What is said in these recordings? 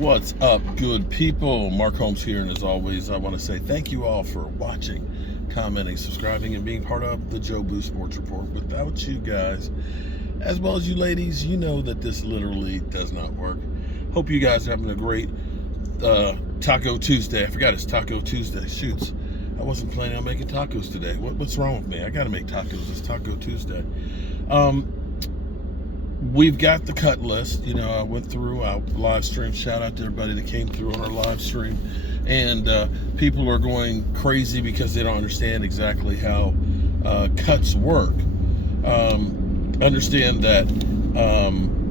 What's up, good people? Mark Holmes here, and as always, I want to say thank you all for watching, commenting, subscribing, and being part of the Joe Boo Sports Report. Without you guys, as well as you ladies, you know that this literally does not work. Hope you guys are having a great Taco Tuesday. I forgot it's Taco Tuesday. Shoots. I wasn't planning on making tacos today. What's wrong with me? I got to make tacos. It's Taco Tuesday. We've got the cut list. You know, I went through our live stream. Shout out to everybody that came through on our live stream. And people are going crazy because they don't understand exactly how cuts work. Understand that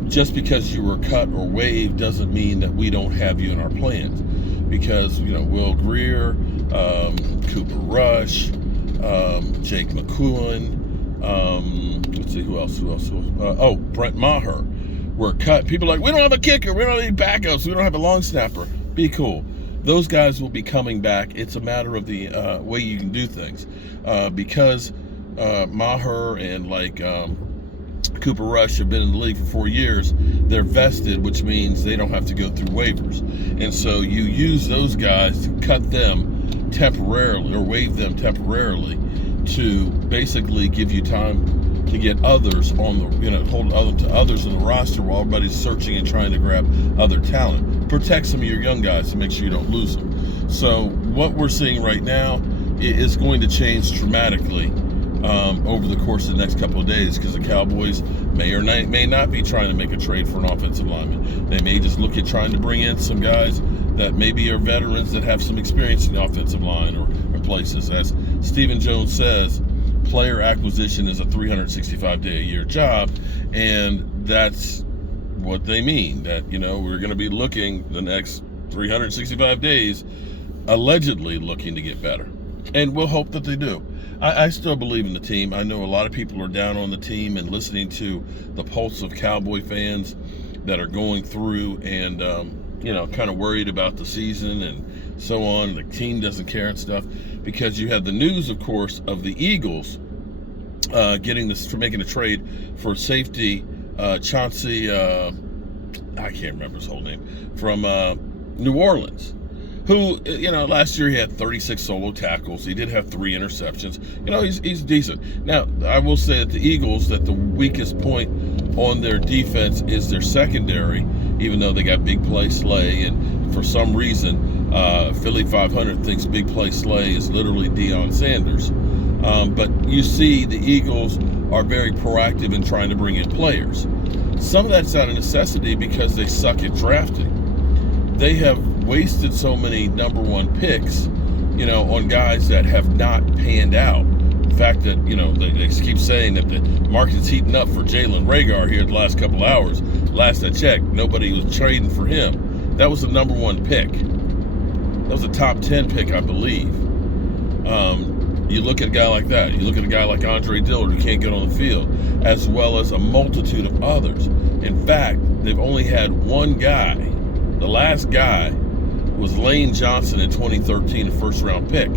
just because you were cut or waived doesn't mean that we don't have you in our plans. Because, you know, Will Greer, Cooper Rush, Jake McEwen, let's see, who else? Brent Maher were cut. People are like, we don't have a kicker, we don't have any backups, we don't have a long snapper. Be cool. Those guys will be coming back. It's a matter of the way you can do things. Because Maher and Cooper Rush have been in the league for 4 years, they're vested, which means they don't have to go through waivers. And so you use those guys to cut them temporarily or waive them temporarily to basically give you time to get others on the, hold others in the roster while everybody's searching and trying to grab other talent. Protect some of your young guys to make sure you don't lose them. So what we're seeing right now is going to change dramatically over the course of the next couple of days, because the Cowboys may not be trying to make a trade for an offensive lineman. They may just look at trying to bring in some guys that maybe are veterans that have some experience in the offensive line or places. As Stephen Jones says, player acquisition is a 365-day-a-year job, and that's what they mean. That, we're going to be looking the next 365 days, allegedly looking to get better. And we'll hope that they do. I still believe in the team. I know a lot of people are down on the team and listening to the pulse of Cowboy fans that are going through and, kind of worried about the season and so on. The team doesn't care and stuff, because you have the news, of course, of the Eagles making a trade for safety Chauncey, I can't remember his whole name, from New Orleans. Who, last year he had 36 solo tackles. He did have 3 interceptions. He's decent. Now, I will say at the Eagles that the weakest point on their defense is their secondary, even though they got Big Play Slay. And for some reason, Philly 500 thinks Big Play Slay is literally Deion Sanders. But you see the Eagles are very proactive in trying to bring in players. Some of that's out of necessity because they suck at drafting. They have wasted so many number 1 picks, on guys that have not panned out. The fact that, they keep saying that the market's heating up for Jalen Reagor here the last couple hours. Last I checked, nobody was trading for him. That was the number 1 pick. That was a top 10 pick, I believe. You look at a guy like that. You look at a guy like Andre Dillard, who can't get on the field, as well as a multitude of others. In fact, they've only had one guy. The last guy was Lane Johnson in 2013, a first-round pick.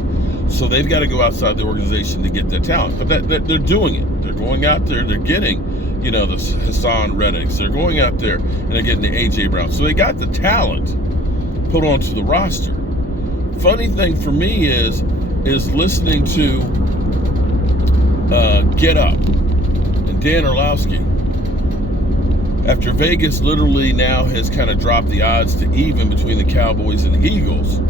So they've got to go outside the organization to get that talent. But they're doing it. They're going out there. They're getting, the Hassan Reddicks. They're going out there and they're getting the A.J. Brown. So they got the talent put onto the roster. Funny thing for me is listening to Get Up and Dan Orlovsky. After Vegas literally now has kind of dropped the odds to even between the Cowboys and the Eagles,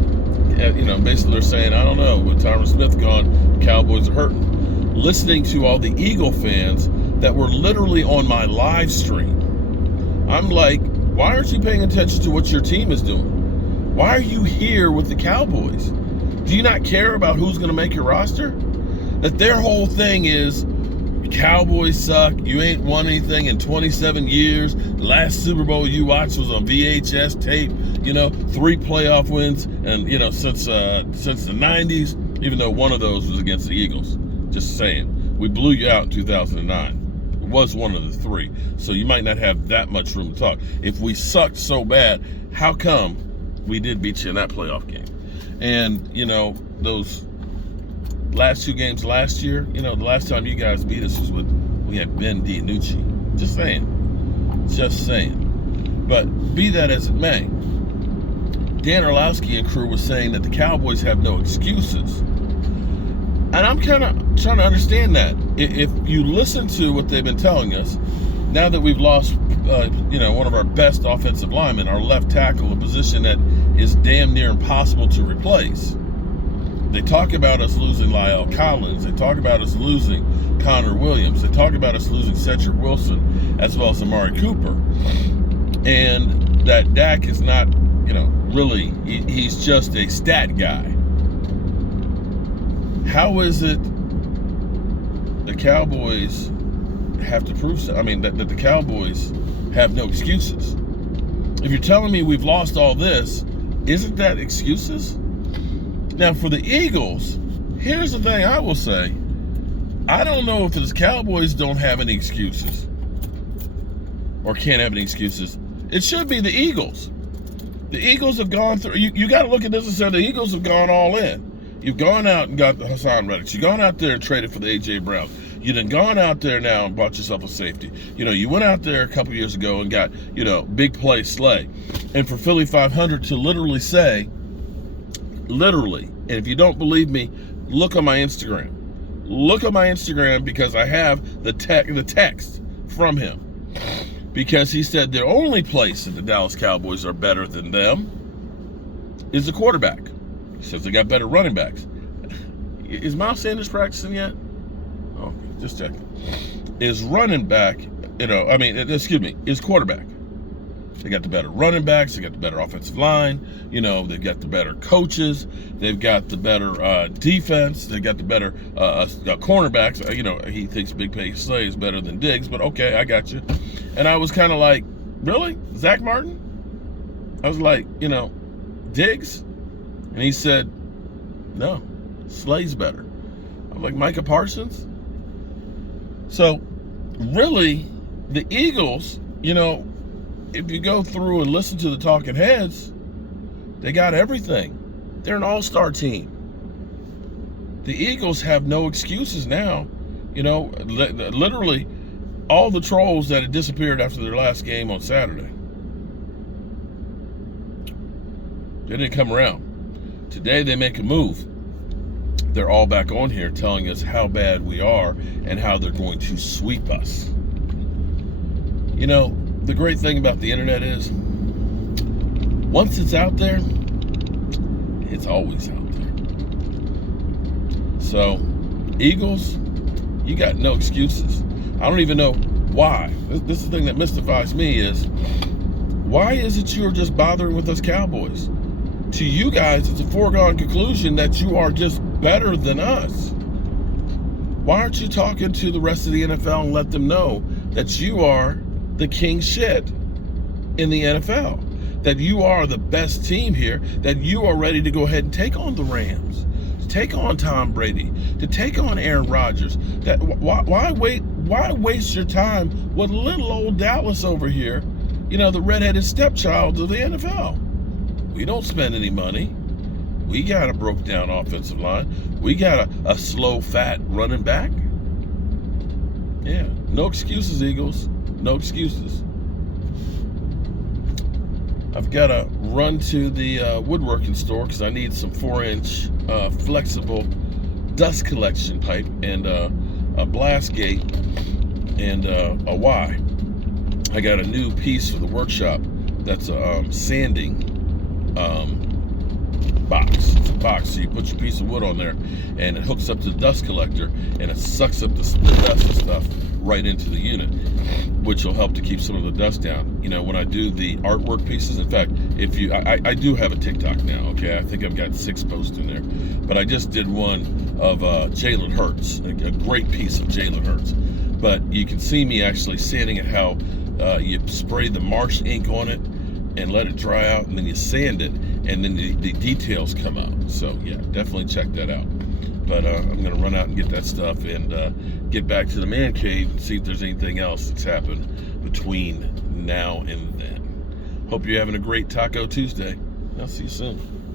basically they're saying, I don't know, with Tyron Smith gone, the Cowboys are hurting. Listening to all the Eagle fans that were literally on my live stream, I'm like, why aren't you paying attention to what your team is doing? Why are you here with the Cowboys? Do you not care about who's going to make your roster? That their whole thing is, Cowboys suck. You ain't won anything in 27 years. The last Super Bowl you watched was on VHS tape. 3 playoff wins, and since the 90s, even though one of those was against the Eagles. Just saying, we blew you out in 2009. It was one of the 3, so you might not have that much room to talk. If we sucked so bad, how come we did beat you in that playoff game? And those last 2 games last year, the last time you guys beat us was when we had Ben DiNucci. Just saying. But be that as it may, Dan Orlowski and crew was saying that the Cowboys have no excuses. And I'm kind of trying to understand that. If you listen to what they've been telling us, now that we've lost, one of our best offensive linemen, our left tackle, a position that is damn near impossible to replace. They talk about us losing La'el Collins. They talk about us losing Connor Williams. They talk about us losing Cedric Wilson, as well as Amari Cooper. And that Dak is not, really, he's just a stat guy. How is it the Cowboys have to prove so? I mean, that the Cowboys have no excuses. If you're telling me we've lost all this, isn't that excuses? Now, for the Eagles, here's the thing I will say. I don't know if the Cowboys don't have any excuses or can't have any excuses. It should be the Eagles. The Eagles have gone through, you got to look at this and say the Eagles have gone all in. You've gone out and got the Hassan Reddick. You've gone out there and traded for the A.J. Brown. You've then gone out there now and bought yourself a safety. You went out there a couple years ago and got, big play Slay. And for Philly 500 to literally say, and if you don't believe me, look on my Instagram. Look on my Instagram because I have the text from him. Because he said the only place that the Dallas Cowboys are better than them is the quarterback. He says they got better running backs. Is Miles Sanders practicing yet? Oh, just checking. Is running back, is quarterback. They got the better running backs. They got the better offensive line. They've got the better coaches. They've got the better defense. They got the better cornerbacks. He thinks Big Play Slay is better than Diggs, but okay, I got you. And I was kind of like, really? Zach Martin? I was like, Diggs? And he said, no, Slay's better. I'm like, Micah Parsons? So, really, the Eagles, if you go through and listen to the talking heads, they got everything. They're an all-star team. The Eagles have no excuses now. Literally, all the trolls that had disappeared after their last game on Saturday, they didn't come around. Today they make a move. They're all back on here telling us how bad we are and how they're going to sweep us. The great thing about the internet is, once it's out there, it's always out there. So, Eagles, you got no excuses. I don't even know why. This is the thing that mystifies me is, why is it you're just bothering with us Cowboys? To you guys, it's a foregone conclusion that you are just better than us. Why aren't you talking to the rest of the NFL and let them know that you are the king shit in the NFL, that you are the best team here, that you are ready to go ahead and take on the Rams, to take on Tom Brady, to take on Aaron Rodgers? That why waste your time with little old Dallas over here, the redheaded stepchild of the NFL? We don't spend any money. We got a broke down offensive line. We got a slow, fat running back. Yeah, no excuses, Eagles. No excuses. I've got to run to the woodworking store because I need some 4-inch flexible dust collection pipe and a blast gate and a Y. I got a new piece for the workshop that's a sanding box. It's a box, so you put your piece of wood on there and it hooks up to the dust collector and it sucks up the dust and stuff right into the unit, which will help to keep some of the dust down. When I do the artwork pieces, in fact, I do have a TikTok now, okay? I think I've got 6 posts in there, but I just did one of Jalen Hurts, a great piece of Jalen Hurts. But you can see me actually sanding it, how you spray the marsh ink on it and let it dry out, and then you sand it, and then the details come out. So yeah, definitely check that out. But I'm going to run out and get that stuff and get back to the man cave and see if there's anything else that's happened between now and then. Hope you're having a great Taco Tuesday. I'll see you soon.